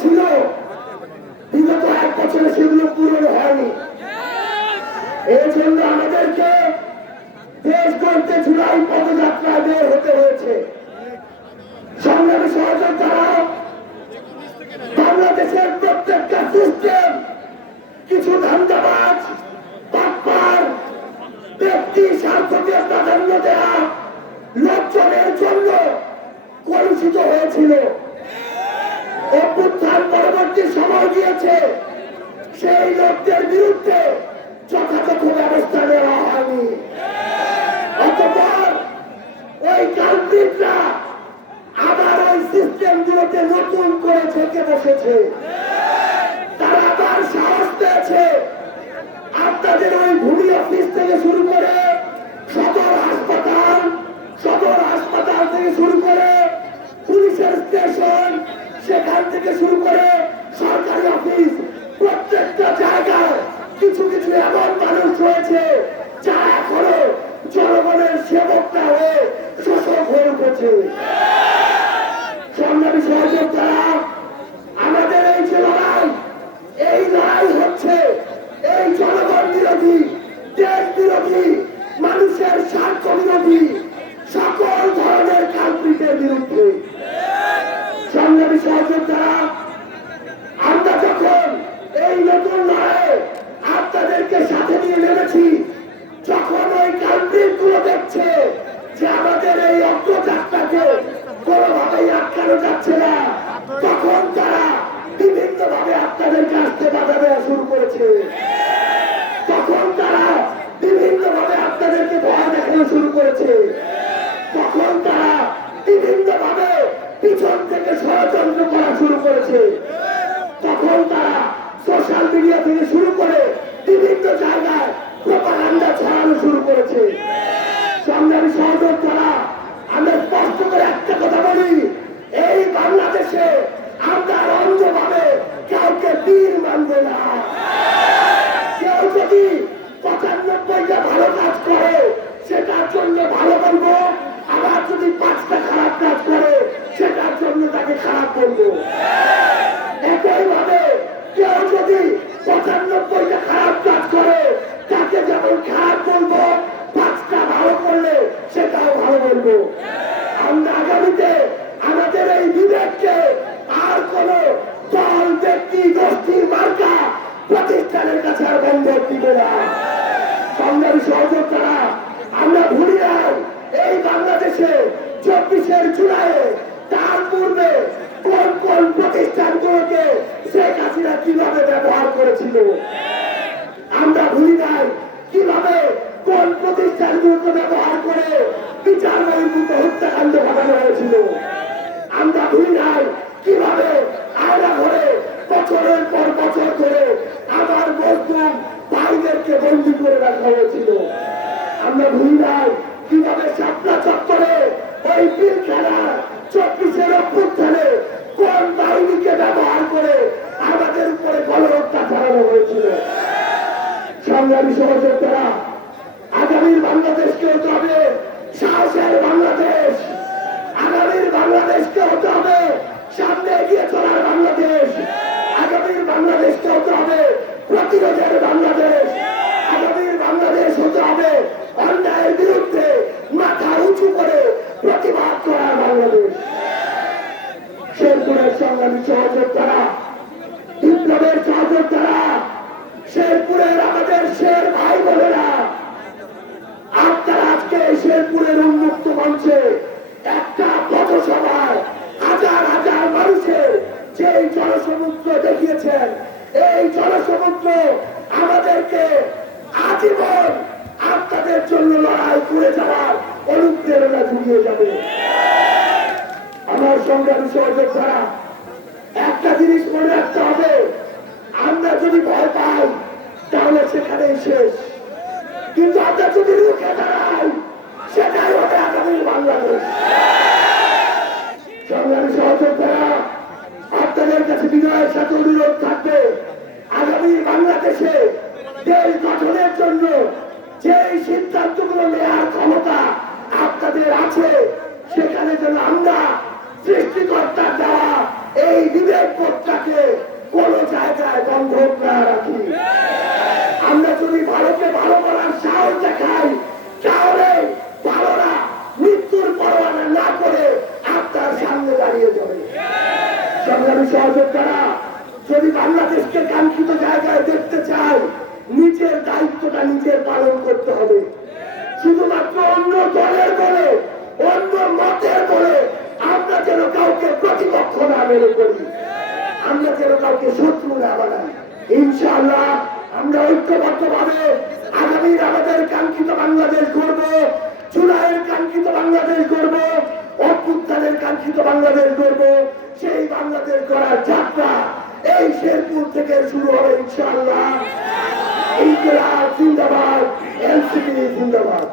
ছিল। বিগত এক বছরে সেগুলো পূরণ হয়নি। এই জন্য আমাদেরকে দেশ পদযাত্রায় বের হতে হয়েছে। সংগ্রামী সহযোগিতারা বাংলাদেশের প্রত্যেকটা সিস্টেম কিছু ধান্দাবাজ ব্যক্তি স্বার্থকে প্রাধান্য দেওয়া লোকজনের জন্য কলুষিত হয়েছিল। অভ্যুত্থান পরবর্তী সময় দিয়েছে সেই লোকদের বিরুদ্ধে যথাযথ ব্যবস্থা নেওয়া হয়নি। অতপর ওই কাল্পিকরা আবার ওই সিস্টেম গুলোতে নতুন করে থেকে বসেছে। তারা আবার সাহস পেয়েছে। আপনাদের ওই ভূমি অফিস থেকে শুরু করে সদর হাসপাতাল সদর হাসপাতাল থেকে শুরু করে পুলিশের স্টেশন সেখান থেকে শুরু করে সরকারি অফিস প্রত্যেকটা জায়গায় কিছু কিছু এমন মানুষ রয়েছে যারা এখনও জনগণের সেবকটা হয়ে শোষক হয়ে উঠেছে সংগ্রামী সহযোগ দ্বারা আমাদের এই যে লড়াই এই লড়াই হচ্ছে এই জনগণ বিরোধী দেশ বিরোধী মানুষের স্বার্থ বিরোধী সকল ধরনের কাল্পিকের বিরুদ্ধে সংগ্রামী সহযোগ দ্বারা আমরা যখন এই নতুন লড়াইয়ে আপনাদেরকে সাথে নিয়ে নেমেছি যখন ওই কাল্পিকগুলো দেখছে যে আমাদের এই অগ্রযাত্রাকে আটকানো যাচ্ছে না। তখন তারা বিভিন্ন ভাবে আপনাদেরকে আসতে বাধা দেওয়া শুরু করেছে। তখন তারা বিভিন্ন ভাবে আপনাদেরকে ভয় দেখানো শুরু করেছে। তখন তারা বিভিন্ন ভাবে পিছন থেকে ষড়যন্ত্র করা শুরু করেছে। তখন তারা সোশ্যাল মিডিয়া থেকে শুরু করে বিভিন্ন জায়গায় প্রপাগান্ডা ছড়ানো শুরু করেছে। সংগ্রামী সহযোগ করা আমরা স্পষ্ট করে একটা কথা বলি এই বাংলাদেশে আমরা অন্ধভাবে কাউকে বীর মানব না কেউ যদি পঁচানব্বইটা ভালো কাজ করে সেটার জন্য ভালো বলব আবার যদি পাঁচটা খারাপ কাজ করে সেটার জন্য তাকে খারাপ বলব একইভাবে কেউ যদি পঁচানব্বইটা খারাপ কাজ করে তাকে যেমন খারাপ বলব পাঁচটা ভালো করলে সেটাও ভালো বলব আমরা আগামীতে আমাদের এই বিবেককে আর কোন দল ব্যক্তি গোষ্ঠী মার্কা প্রতিষ্ঠানের কাছে আর বন্ধক দিব না। সংগ্রামী তারা আমরা ভুলি এই বাংলাদেশে চব্বিশের জুলাইয়ে তার পূর্বে কোন কোন প্রতিষ্ঠানগুলোকে শেখ হাসিনা কীভাবে ব্যবহার করেছিল? আমরা ভুলি নাই কীভাবে কোন প্রতিষ্ঠানগুলোকে ব্যবহার করে বিচার বহির্ভূত হত্যাকাণ্ড ঘটানো হয়েছিল? আমরা ভুলি নাই কীভাবে আয়না ঘরে বছরের পর বছর ধরে আবার মজলুম ভাইদেরকে বন্দি করে রাখা হয়েছিল। আমরা ভুলি নাই। কীভাবে শাপলা চত্বরে ওই বিল খেলা চব্বিশের অভ্যুত্থানে কোন বাহিনীকে ব্যবহার করে আমাদের উপরে গণহত্যা চালানো হয়েছিল? সংগ্রামী সহযোগিতারা আগামীর বাংলাদেশকে হতে হবে সাহসের বাংলাদেশ আগামীর বাংলাদেশকে হতে হবে সামনে এগিয়ে চলার বাংলাদেশ আগামীর বাংলাদেশকে হতে হবে প্রতিরোধের বাংলাদেশ আগামীর বাংলাদেশ হতে হবে অন্যায়ের বিরুদ্ধে মাথা উঁচু করে প্রতিবাদ করার বাংলাদেশ শেরপুরের সংগ্রামী সহযোগ তারা বিপ্লবের সহযোগ তারা শেরপুরের আমাদের শের ভাই বোনেরা, আপনারা আজকে শেরপুরের উন্মুক্ত মঞ্চে একটা পথসভায় হাজার হাজার মানুষের যে জনসমুদ্র দেখিয়েছেন, এই জনসমুদ্র আমাদেরকে আজীবন আপনাদের জন্য লড়াই করে যাওয়ার অনুপ্রেরণা জুগিয়ে যাবে। আমার সংগ্রামী সহযোগ একটা জিনিস মনে রাখতে হবে, আমরা যদি ভয় পাই তাহলে সেখানেই শেষ। কিন্তু আমরা যদি রুখে দাঁড়াই সেটাই হবে আগামী বাংলাদেশ। আপনাদের কাছে বিনয়ের সাথে অনুরোধ থাকবে বাংলাদেশে দেশ গঠনের জন্য নেওয়ার ক্ষমতা আপনাদের আছে, সেখানে যেন আমরা সৃষ্টিকর্তার এই বিবেক বোধটাকে কোন জায়গায় বন্ধক না রাখি। আমরা যদি ভালোকে ভালো করার সাহস দেখাই, তাহলে ভালোরা মৃত্যুর পরোয়ানা না করে আপনার সামনে দাঁড়িয়ে যাবে। সংগ্রামী সহযোদ্ধারা, যদি বাংলাদেশকে কাঙ্ক্ষিত জায়গায় দেখতে চাই নিজের দায়িত্বটা নিজের পালন করতে হবে। শুধুমাত্র অন্য দলের বলে, অন্য মতের বলে আমরা যেন কাউকে প্রতিপক্ষ না মেনে করি, আমরা যেন কাউকে শত্রু না বানাই। ইনশাআল্লাহ আমরা ঐক্যবদ্ধ ভাবে আগামীর আমাদের কাঙ্ক্ষিত বাংলাদেশ গড়ব, জুলাইয়ের কাঙ্ক্ষিত বাংলাদেশ গড়ব, অভ্যুত্থানের কাঙ্ক্ষিত বাংলাদেশ গড়ব, সেই বাংলাদেশ করার যাত্রা এই শেরপুর থেকে শুরু হবে ইনশাআল্লাহ। ইনকিলাব জিন্দাবাদ, এনসিপি জিন্দাবাদ।